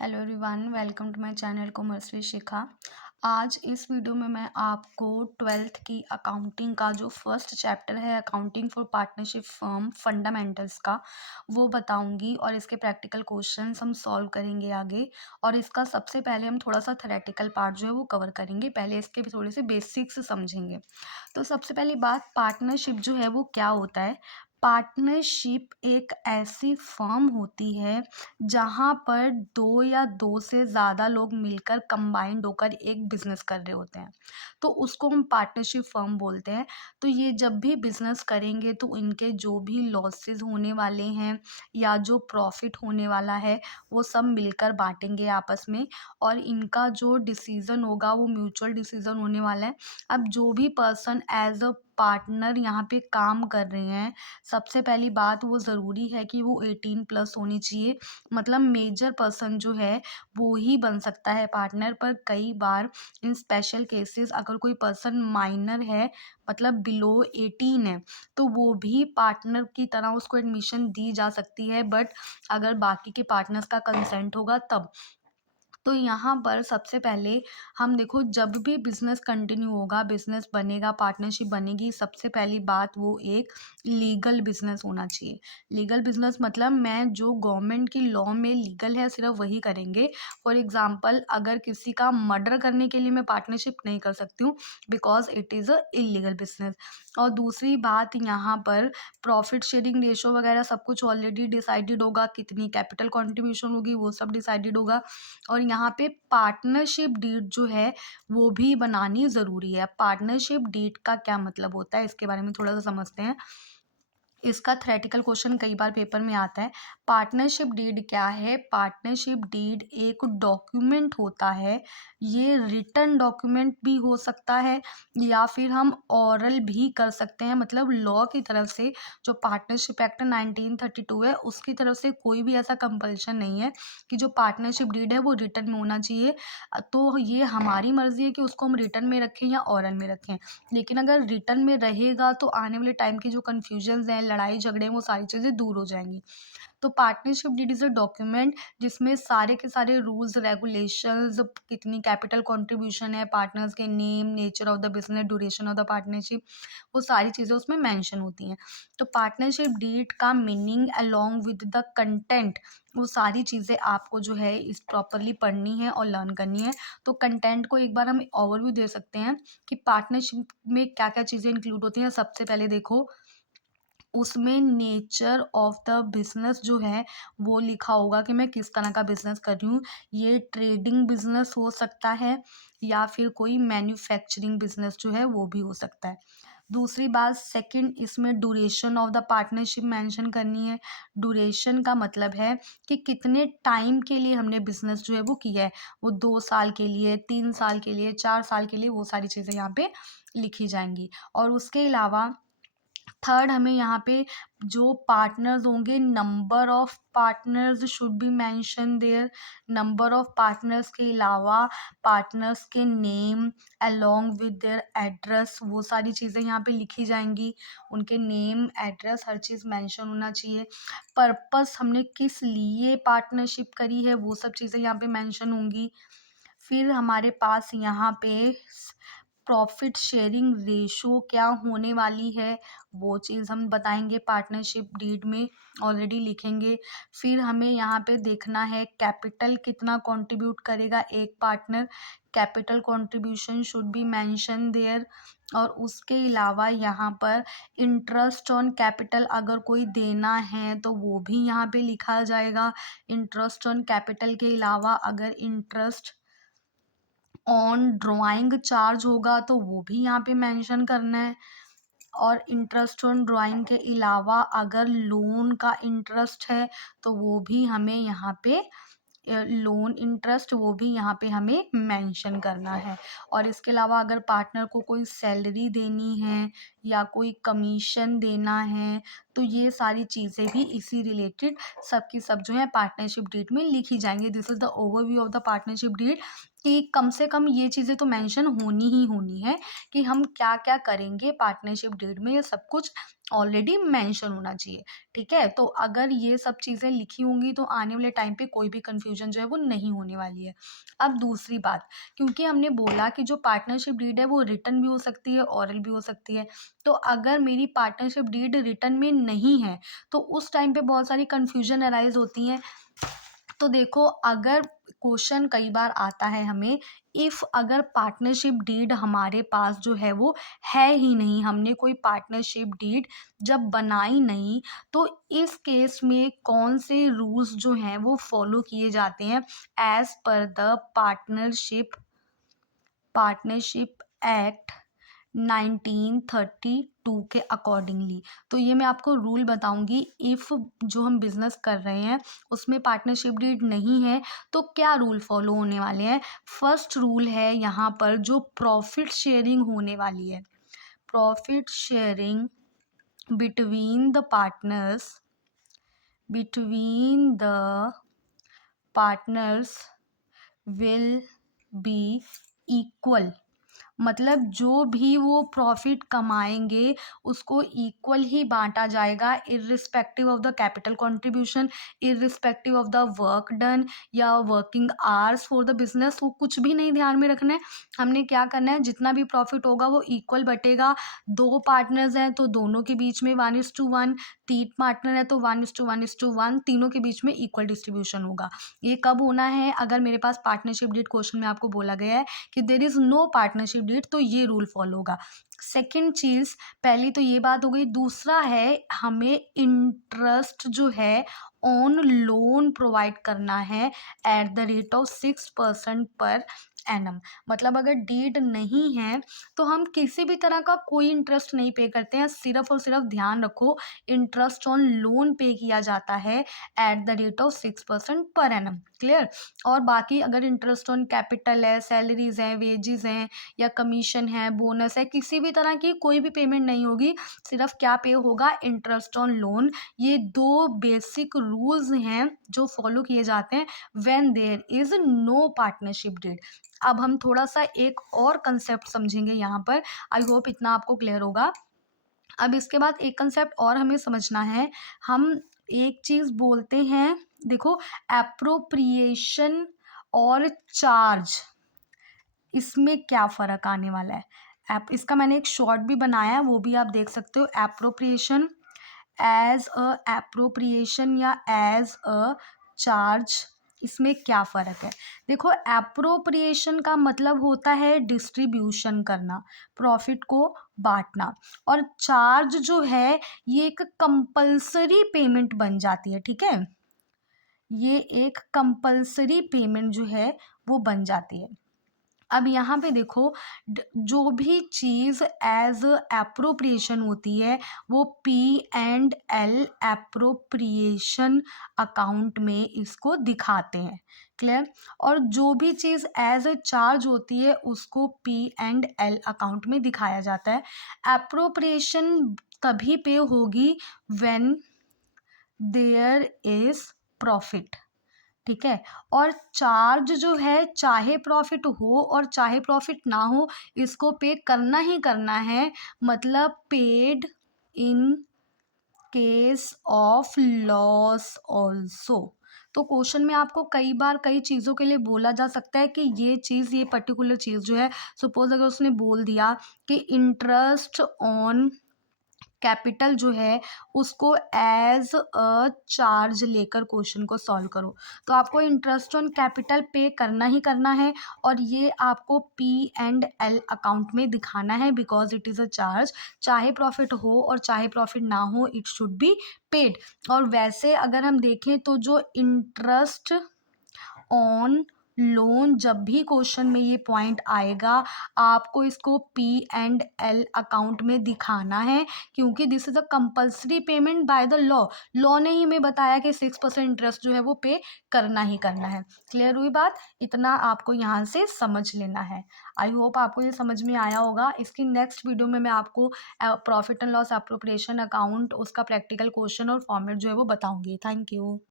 Hello everyone, welcome to my channel commerce Shikha. आज इस video में मैं आपको 12th की अकाउंटिंग का जो फर्स्ट चैप्टर है accounting for partnership firm fundamentals का वो बताऊंगी और इसके प्रैक्टिकल क्वेश्चंस हम सॉल्व करेंगे आगे। और इसका सबसे पहले हम थोड़ा सा थ्योरेटिकल पार्ट जो है वो कवर करेंगे। पहले इसके भी थोड़े से बेसिक्स समझेंगे। तो सबसे पहली बात, पार्टनरशिप जो है वो क्या होता है। पार्टनरशिप एक ऐसी फर्म होती है जहाँ पर दो या दो से ज़्यादा लोग मिलकर कंबाइंड होकर एक बिजनेस कर रहे होते हैं, तो उसको हम पार्टनरशिप फर्म बोलते हैं। तो ये जब भी बिजनेस करेंगे तो इनके जो भी लॉसेस होने वाले हैं या जो प्रॉफिट होने वाला है वो सब मिलकर बांटेंगे आपस में, और इनका जो डिसीजन होगा वो म्यूचुअल डिसीजन होने वाला है। अब जो भी पर्सन एज अ पार्टनर यहाँ पे काम कर रहे हैं, सबसे पहली बात वो ज़रूरी है कि वो 18+ होनी चाहिए। मतलब मेजर पर्सन जो है वो ही बन सकता है पार्टनर, पर कई बार इन स्पेशल केसेस अगर कोई पर्सन माइनर है, मतलब बिलो 18 है, तो वो भी पार्टनर की तरह उसको एडमिशन दी जा सकती है, बट अगर बाकी के पार्टनर्स का कंसेंट होगा तब। तो यहाँ पर सबसे पहले हम देखो, जब भी बिजनेस कंटिन्यू होगा, बिजनेस बनेगा, पार्टनरशिप बनेगी, सबसे पहली बात वो एक लीगल बिजनेस होना चाहिए। लीगल बिजनेस मतलब मैं जो गवर्नमेंट की लॉ में लीगल है सिर्फ वही करेंगे। फॉर एग्जांपल, अगर किसी का मर्डर करने के लिए मैं पार्टनरशिप नहीं कर सकती हूँ, because it is a illegal business. और दूसरी बात, यहाँ पर प्रॉफिट शेयरिंग रेशो वगैरह सब कुछ ऑलरेडी डिसाइडेड होगा, कितनी कैपिटल कॉन्ट्रीब्यूशन होगी वो सब डिसाइडेड होगा। और यहाँ पे पार्टनरशिप डीड जो है वो भी बनानी ज़रूरी है। पार्टनरशिप डीड का क्या मतलब होता है इसके बारे में थोड़ा सा समझते हैं। इसका थ्योरेटिकल क्वेश्चन कई बार पेपर में आता है। पार्टनरशिप डीड क्या है? पार्टनरशिप डीड एक डॉक्यूमेंट होता है। ये रिटन डॉक्यूमेंट भी हो सकता है या फिर हम ऑरल भी कर सकते हैं। मतलब लॉ की तरफ से जो पार्टनरशिप एक्ट 1932 है उसकी तरफ से कोई भी ऐसा कंपल्शन नहीं है कि जो पार्टनरशिप डीड है वो रिटन में होना चाहिए। तो ये हमारी मर्जी है कि उसको हम रिटन में रखें या ऑरल में रखें। लेकिन अगर रिटर्न में रहेगा तो आने वाले टाइम की जो कन्फ्यूजन्स हैं, लड़ाई झगड़े हैं, वो सारी चीज़ें दूर हो जाएंगी। तो partnership deed is a document जिसमें सारे के सारे रूल्स रेगुलेशंस, कितनी कैपिटल कंट्रीब्यूशन है, पार्टनर्स के name, nature of the business, duration of the partnership, वो सारी चीज़ें उसमें मेंशन होती हैं। तो पार्टनरशिप डीड का meaning along with the content, वो सारी चीज़ें आपको जो है इस प्रॉपरली पढ़नी है और लर्न करनी है। तो कंटेंट को एक बार हम ओवरव्यू दे सकते हैं कि पार्टनरशिप में क्या क्या चीज़ें इंक्लूड होती हैं। सबसे पहले देखो, उसमें नेचर ऑफ द बिजनेस जो है वो लिखा होगा कि मैं किस तरह का बिजनेस कर रही हूँ। ये ट्रेडिंग बिजनेस हो सकता है या फिर कोई मैन्युफैक्चरिंग बिजनेस जो है वो भी हो सकता है। दूसरी बात, सेकंड, इसमें duration of the partnership mention करनी है। ड्यूरेशन का मतलब है कि कितने टाइम के लिए हमने बिजनेस जो है वो किया है। वो 2 साल के लिए, 3 साल के लिए, 4 साल के लिए, वो सारी चीज़ें यहाँ पे लिखी जाएंगी। और उसके अलावा थर्ड, हमें यहाँ पे जो पार्टनर्स होंगे, number of partners should be mention there. Number of partners के अलावा पार्टनर्स के name along with their address, वो सारी चीज़ें यहाँ पे लिखी जाएंगी। उनके नेम, एड्रेस, हर चीज़ मेंशन होना चाहिए। पर्पस, हमने किस लिए पार्टनरशिप करी है, वो सब चीज़ें यहाँ पे मेंशन होंगी। फिर हमारे पास यहाँ पे प्रॉफिट शेयरिंग रेशो क्या होने वाली है, वो चीज़ हम बताएंगे पार्टनरशिप डीड में, ऑलरेडी लिखेंगे। फिर हमें यहाँ पे देखना है कैपिटल कितना कंट्रीब्यूट करेगा एक partner. Capital contribution should be mention there. और उसके अलावा यहाँ पर इंटरेस्ट ऑन कैपिटल अगर कोई देना है तो वो भी यहाँ पे लिखा जाएगा। इंटरेस्ट ऑन कैपिटल के अलावा अगर इंटरेस्ट ऑन ड्राइंग चार्ज होगा तो वो भी यहाँ पे मेंशन करना है। और इंटरेस्ट ऑन ड्राइंग के अलावा अगर लोन का इंटरेस्ट है तो वो भी हमें यहाँ पे लोन इंटरेस्ट, वो भी यहाँ पे हमें मेंशन करना है। और इसके अलावा अगर पार्टनर को कोई सैलरी देनी है या कोई कमीशन देना है तो ये सारी चीज़ें भी इसी रिलेटेड सब की सब जो है पार्टनरशिप डीड में लिखी जाएंगी। This is the overview of the partnership deed. कि कम से कम ये चीज़ें तो मेंशन होनी ही होनी है कि हम क्या-क्या करेंगे पार्टनरशिप डीड में, ये सब कुछ ऑलरेडी मेंशन होना चाहिए, ठीक है? तो अगर ये सब चीज़ें लिखी होंगी तो आने वाले टाइम पे कोई भी कन्फ्यूजन जो है वो नहीं होने वाली है। अब दूसरी बात, क्योंकि हमने बोला कि जो पार्टनरशिप डीड है वो रिटन भी हो सकती है, ओरल भी हो सकती है। तो अगर मेरी पार्टनरशिप डीड रिटन में नहीं है, तो उस टाइम पे बहुत सारी कन्फ्यूजन अराइज़ होती हैं। तो देखो, अगर क्वेश्चन कई बार आता है हमें, इफ़ अगर पार्टनरशिप डीड हमारे पास जो है वो है ही नहीं, हमने कोई पार्टनरशिप डीड जब बनाई नहीं, तो इस केस में कौन से रूल्स जो हैं वो फॉलो किए जाते हैं as per the partnership act 1932 के अकॉर्डिंगली। तो ये मैं आपको रूल बताऊंगी, इफ़ जो हम बिजनेस कर रहे हैं उसमें पार्टनरशिप डीड नहीं है तो क्या रूल फॉलो होने वाले हैं। फर्स्ट रूल है यहाँ पर जो प्रॉफिट शेयरिंग होने वाली है, profit sharing between the partners, between the partners will be equal. मतलब जो भी वो प्रॉफिट कमाएंगे उसको इक्वल ही बांटा जाएगा, irrespective of the capital contribution, irrespective of the work done या working hours for the business. वो कुछ भी नहीं ध्यान में रखना है। हमने क्या करना है, जितना भी प्रॉफिट होगा वो इक्वल बटेगा। दो पार्टनर्स हैं तो दोनों के बीच में 1:1, तीन पार्टनर है तो 1:1:1, तीनों के बीच में इक्वल डिस्ट्रीब्यूशन होगा। ये कब होना है, अगर मेरे पास पार्टनरशिप डीड क्वेश्चन में आपको बोला गया है कि there is no partnership deed, तो ये रूल फॉलो होगा। सेकंड चीज, पहली तो ये बात हो गई। दूसरा है, हमें इंटरेस्ट जो है ऑन लोन प्रोवाइड करना है at the rate of 6% per annum. मतलब अगर डीड नहीं है तो हम किसी भी तरह का कोई इंटरेस्ट नहीं पे करते हैं, सिर्फ और सिर्फ ध्यान रखो इंटरेस्ट ऑन लोन पे किया जाता है at the rate of 6% per annum. Clear. और बाकी अगर इंटरेस्ट ऑन कैपिटल है, सैलरीज हैं, वेजेस हैं या कमीशन है, बोनस है, किसी भी तरह की कोई भी पेमेंट नहीं होगी, सिर्फ क्या पे होगा, इंटरेस्ट ऑन लोन। ये दो बेसिक रूल्स हैं जो फॉलो किए जाते हैं when there is no partnership deed. अब हम थोड़ा सा एक और कंसेप्ट समझेंगे यहाँ पर। आई होप इतना आपको क्लियर होगा। अब इसके बाद एक कंसेप्ट और हमें समझना है। हम एक चीज़ बोलते हैं, देखो, एप्रोप्रिएशन और चार्ज, इसमें क्या फ़र्क आने वाला है। एप इसका मैंने एक शॉर्ट भी बनाया है, वो भी आप देख सकते हो। एप्रोप्रिएशन एज अ एप्रोप्रिएशन या एज अ चार्ज, इसमें क्या फ़र्क है। देखो, एप्रोप्रिएशन का मतलब होता है डिस्ट्रीब्यूशन करना, प्रॉफिट को बांटना। और चार्ज जो है ये एक कंपल्सरी पेमेंट बन जाती है, ठीक है। ये एक कंपल्सरी पेमेंट जो है वो बन जाती है। अब यहाँ पे देखो, जो भी चीज़ एज एप्रोप्रिएशन होती है वो P&L एप्रोप्रिएशन अकाउंट में इसको दिखाते हैं। क्लियर। और जो भी चीज़ एज ए चार्ज होती है उसको P&L अकाउंट में दिखाया जाता है। एप्रोप्रिएशन तभी पे होगी व्हेन देयर इज प्रॉफिट, ठीक है। और चार्ज जो है, चाहे प्रॉफिट हो और चाहे प्रॉफिट ना हो, इसको पे करना ही करना है। मतलब paid in case of loss also. तो क्वेश्चन में आपको कई बार कई चीज़ों के लिए बोला जा सकता है कि ये चीज़, ये पर्टिकुलर चीज़ जो है, सपोज अगर उसने बोल दिया कि इंटरेस्ट ऑन कैपिटल जो है उसको एज अ चार्ज लेकर क्वेश्चन को सॉल्व करो, तो आपको इंटरेस्ट ऑन कैपिटल पे करना ही करना है और ये आपको P&L अकाउंट में दिखाना है because it is a charge. चाहे प्रॉफिट हो और चाहे प्रॉफिट ना हो, इट शुड बी पेड। और वैसे अगर हम देखें तो जो इंटरेस्ट ऑन लोन, जब भी क्वेश्चन में ये पॉइंट आएगा आपको इसको P&L अकाउंट में दिखाना है, क्योंकि this is a compulsory payment by the law. Law ने ही हमें बताया कि 6% इंटरेस्ट जो है वो पे करना ही करना है। क्लियर हुई बात। इतना आपको यहाँ से समझ लेना है। आई होप आपको ये समझ में आया होगा। इसकी नेक्स्ट वीडियो में मैं आपको profit and loss appropriation account, उसका प्रैक्टिकल क्वेश्चन और फॉर्मेट जो है वो बताऊंगी। Thank you.